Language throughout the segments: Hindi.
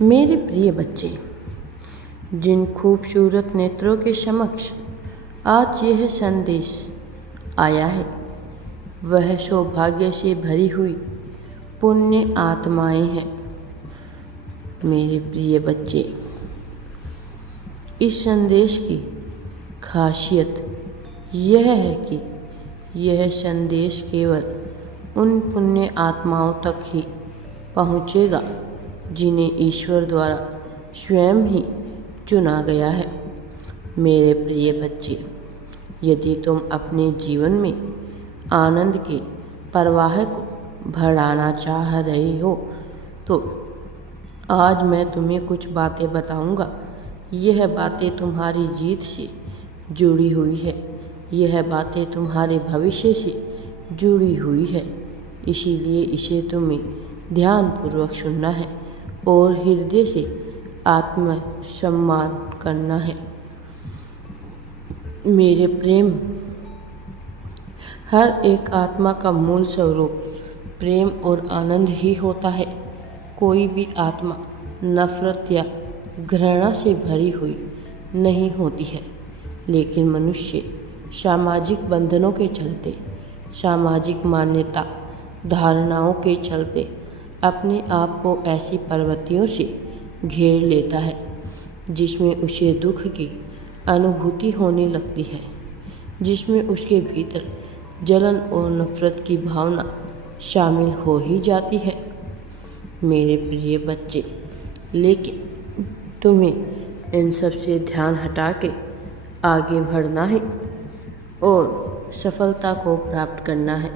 मेरे प्रिय बच्चे, जिन खूबसूरत नेत्रों के समक्ष आज यह संदेश आया है, वह सौभाग्य से भरी हुई पुण्य आत्माएं हैं। मेरे प्रिय बच्चे, इस संदेश की खासियत यह है कि यह संदेश केवल उन पुण्य आत्माओं तक ही पहुँचेगा जिन्हें ईश्वर द्वारा स्वयं ही चुना गया है। मेरे प्रिय बच्चे, यदि तुम अपने जीवन में आनंद के प्रवाह को बढ़ाना चाह रहे हो तो आज मैं तुम्हें कुछ बातें बताऊंगा। यह बातें तुम्हारी जीत से जुड़ी हुई है, यह बातें तुम्हारे भविष्य से जुड़ी हुई है। इसीलिए इसे तुम्हें ध्यानपूर्वक सुनना है और हृदय से आत्म सम्मान करना है। मेरे प्रेम, हर एक आत्मा का मूल स्वरूप प्रेम और आनंद ही होता है। कोई भी आत्मा नफरत या घृणा से भरी हुई नहीं होती है, लेकिन मनुष्य सामाजिक बंधनों के चलते, सामाजिक मान्यता धारणाओं के चलते अपने आप को ऐसी प्रवृत्तियों से घेर लेता है जिसमें उसे दुख की अनुभूति होने लगती है, जिसमें उसके भीतर जलन और नफरत की भावना शामिल हो ही जाती है। मेरे प्रिय बच्चे, लेकिन तुम्हें इन सब से ध्यान हटा के आगे बढ़ना है और सफलता को प्राप्त करना है।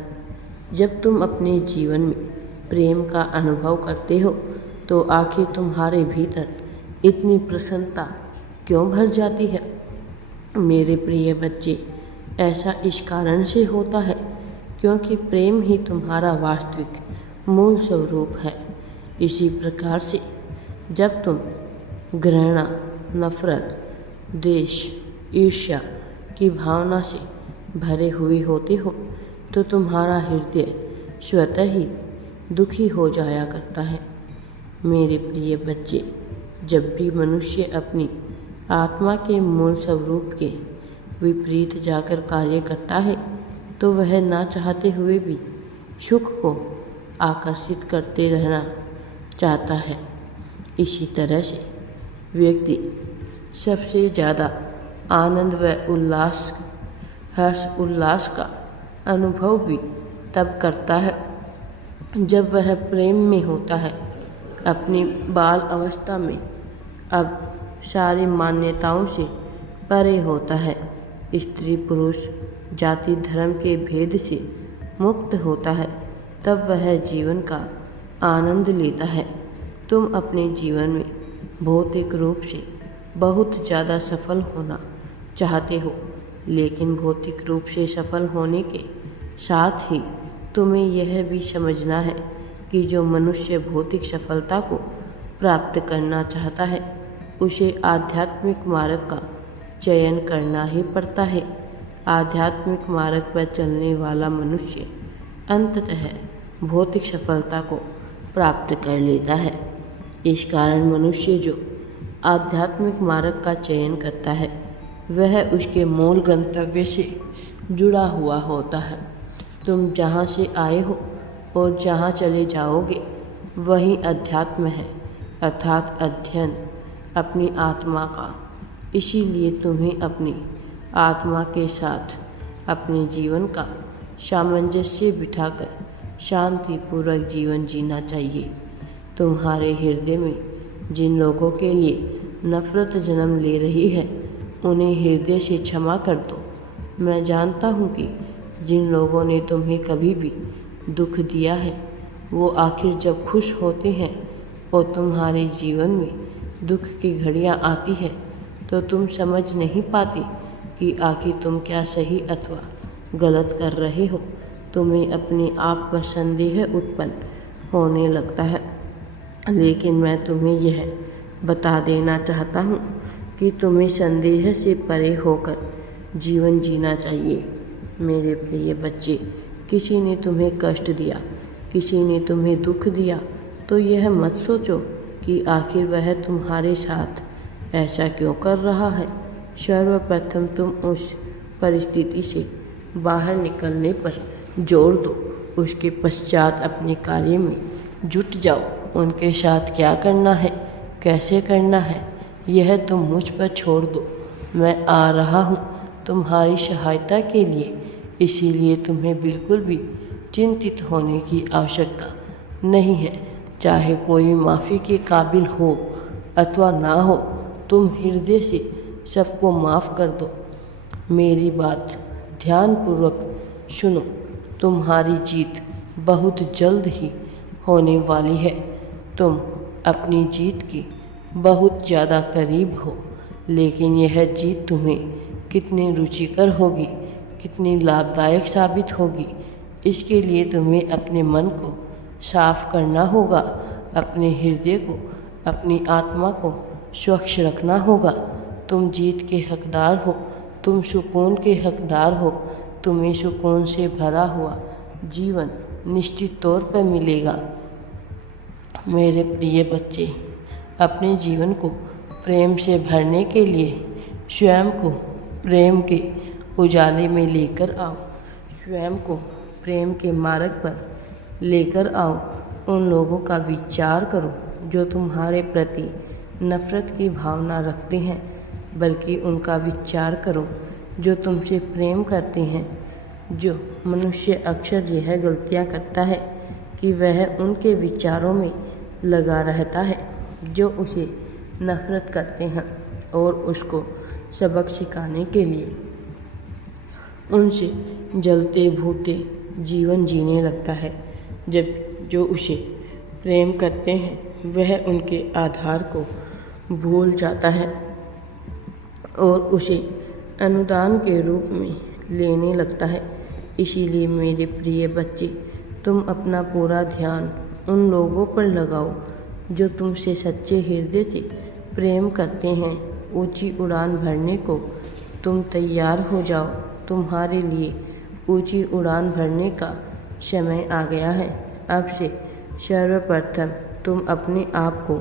जब तुम अपने जीवन में प्रेम का अनुभव करते हो तो आखिर तुम्हारे भीतर इतनी प्रसन्नता क्यों भर जाती है? मेरे प्रिय बच्चे, ऐसा इस कारण से होता है क्योंकि प्रेम ही तुम्हारा वास्तविक मूल स्वरूप है। इसी प्रकार से जब तुम घृणा, नफरत, द्वेष, ईर्ष्या की भावना से भरे हुए होते हो तो तुम्हारा हृदय स्वतः ही दुखी हो जाया करता है। मेरे प्रिय बच्चे, जब भी मनुष्य अपनी आत्मा के मूल स्वरूप के विपरीत जाकर कार्य करता है तो वह ना चाहते हुए भी सुख को आकर्षित करते रहना चाहता है। इसी तरह से व्यक्ति सबसे ज़्यादा आनंद व हर्ष उल्लास का अनुभव भी तब करता है जब वह प्रेम में होता है। अपनी बाल अवस्था में अब सारी मान्यताओं से परे होता है, स्त्री पुरुष जाति धर्म के भेद से मुक्त होता है, तब वह जीवन का आनंद लेता है। तुम अपने जीवन में भौतिक रूप से बहुत ज़्यादा सफल होना चाहते हो, लेकिन भौतिक रूप से सफल होने के साथ ही तुम्हें यह भी समझना है कि जो मनुष्य भौतिक सफलता को प्राप्त करना चाहता है उसे आध्यात्मिक मार्ग का चयन करना ही पड़ता है। आध्यात्मिक मार्ग पर चलने वाला मनुष्य अंततः भौतिक सफलता को प्राप्त कर लेता है। इस कारण मनुष्य जो आध्यात्मिक मार्ग का चयन करता है वह उसके मूल गंतव्य से जुड़ा हुआ होता है। तुम जहाँ से आए हो और जहाँ चले जाओगे वही अध्यात्म है, अर्थात अध्ययन अपनी आत्मा का। इसीलिए तुम्हें अपनी आत्मा के साथ अपने जीवन का सामंजस्य बिठाकर शांतिपूर्वक जीवन जीना चाहिए। तुम्हारे हृदय में जिन लोगों के लिए नफरत जन्म ले रही है उन्हें हृदय से क्षमा कर दो। मैं जानता हूँ कि जिन लोगों ने तुम्हें कभी भी दुख दिया है वो आखिर जब खुश होते हैं और तुम्हारे जीवन में दुख की घड़ियाँ आती है तो तुम समझ नहीं पाते कि आखिर तुम क्या सही अथवा गलत कर रहे हो। तुम्हें अपने आप पर संदेह उत्पन्न होने लगता है, लेकिन मैं तुम्हें यह बता देना चाहता हूँ कि तुम्हें संदेह से परे होकर जीवन जीना चाहिए। मेरे प्रिय बच्चे, किसी ने तुम्हें कष्ट दिया, किसी ने तुम्हें दुख दिया तो यह मत सोचो कि आखिर वह तुम्हारे साथ ऐसा क्यों कर रहा है। सर्वप्रथम तुम उस परिस्थिति से बाहर निकलने पर जोर दो, उसके पश्चात अपने कार्य में जुट जाओ। उनके साथ क्या करना है, कैसे करना है, यह तुम मुझ पर छोड़ दो। मैं आ रहा हूँ तुम्हारी सहायता के लिए, इसीलिए तुम्हें बिल्कुल भी चिंतित होने की आवश्यकता नहीं है। चाहे कोई माफ़ी के काबिल हो अथवा ना हो, तुम हृदय से सबको माफ़ कर दो। मेरी बात ध्यानपूर्वक सुनो, तुम्हारी जीत बहुत जल्द ही होने वाली है। तुम अपनी जीत की बहुत ज़्यादा करीब हो, लेकिन यह जीत तुम्हें कितनी रुचिकर होगी, कितनी लाभदायक साबित होगी, इसके लिए तुम्हें अपने मन को साफ करना होगा, अपने हृदय को, अपनी आत्मा को स्वच्छ रखना होगा। तुम जीत के हकदार हो, तुम सुकून के हकदार हो। तुम्हें सुकून से भरा हुआ जीवन निश्चित तौर पर मिलेगा। मेरे प्रिय बच्चे, अपने जीवन को प्रेम से भरने के लिए स्वयं को प्रेम के उजाले में लेकर आओ। स्वयं को प्रेम के मार्ग पर लेकर आओ। उन लोगों का विचार करो जो तुम्हारे प्रति नफ़रत की भावना रखते हैं, बल्कि उनका विचार करो जो तुमसे प्रेम करते हैं। जो मनुष्य अक्सर यह गलतियाँ करता है कि वह उनके विचारों में लगा रहता है जो उसे नफ़रत करते हैं, और उसको सबक सिखाने के लिए उनसे जलते भूते जीवन जीने लगता है। जब जो उसे प्रेम करते हैं वह उनके आधार को भूल जाता है और उसे अनुदान के रूप में लेने लगता है। इसीलिए मेरे प्रिय बच्चे, तुम अपना पूरा ध्यान उन लोगों पर लगाओ जो तुमसे सच्चे हृदय से प्रेम करते हैं। ऊंची उड़ान भरने को तुम तैयार हो जाओ। तुम्हारे लिए ऊंची उड़ान भरने का समय आ गया है। अब से सर्वप्रथम तुम अपने आप को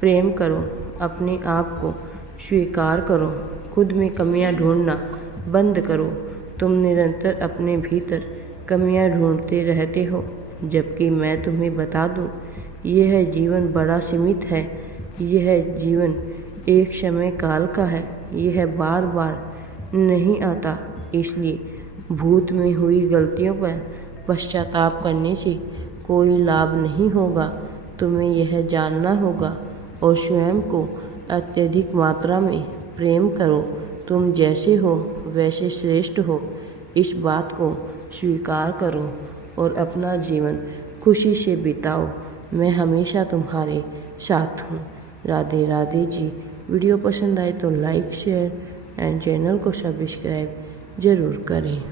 प्रेम करो, अपने आप को स्वीकार करो, खुद में कमियां ढूंढना बंद करो। तुम निरंतर अपने भीतर कमियां ढूंढते रहते हो, जबकि मैं तुम्हें बता दूं, यह जीवन बड़ा सीमित है। यह जीवन एक समय काल का है, यह बार बार नहीं आता। इसलिए भूत में हुई गलतियों पर पश्चाताप करने से कोई लाभ नहीं होगा। तुम्हें यह जानना होगा और स्वयं को अत्यधिक मात्रा में प्रेम करो। तुम जैसे हो वैसे श्रेष्ठ हो, इस बात को स्वीकार करो और अपना जीवन खुशी से बिताओ। मैं हमेशा तुम्हारे साथ हूँ। राधे राधे जी। वीडियो पसंद आए तो लाइक, शेयर एंड चैनल को सब्सक्राइब ज़रूर करें।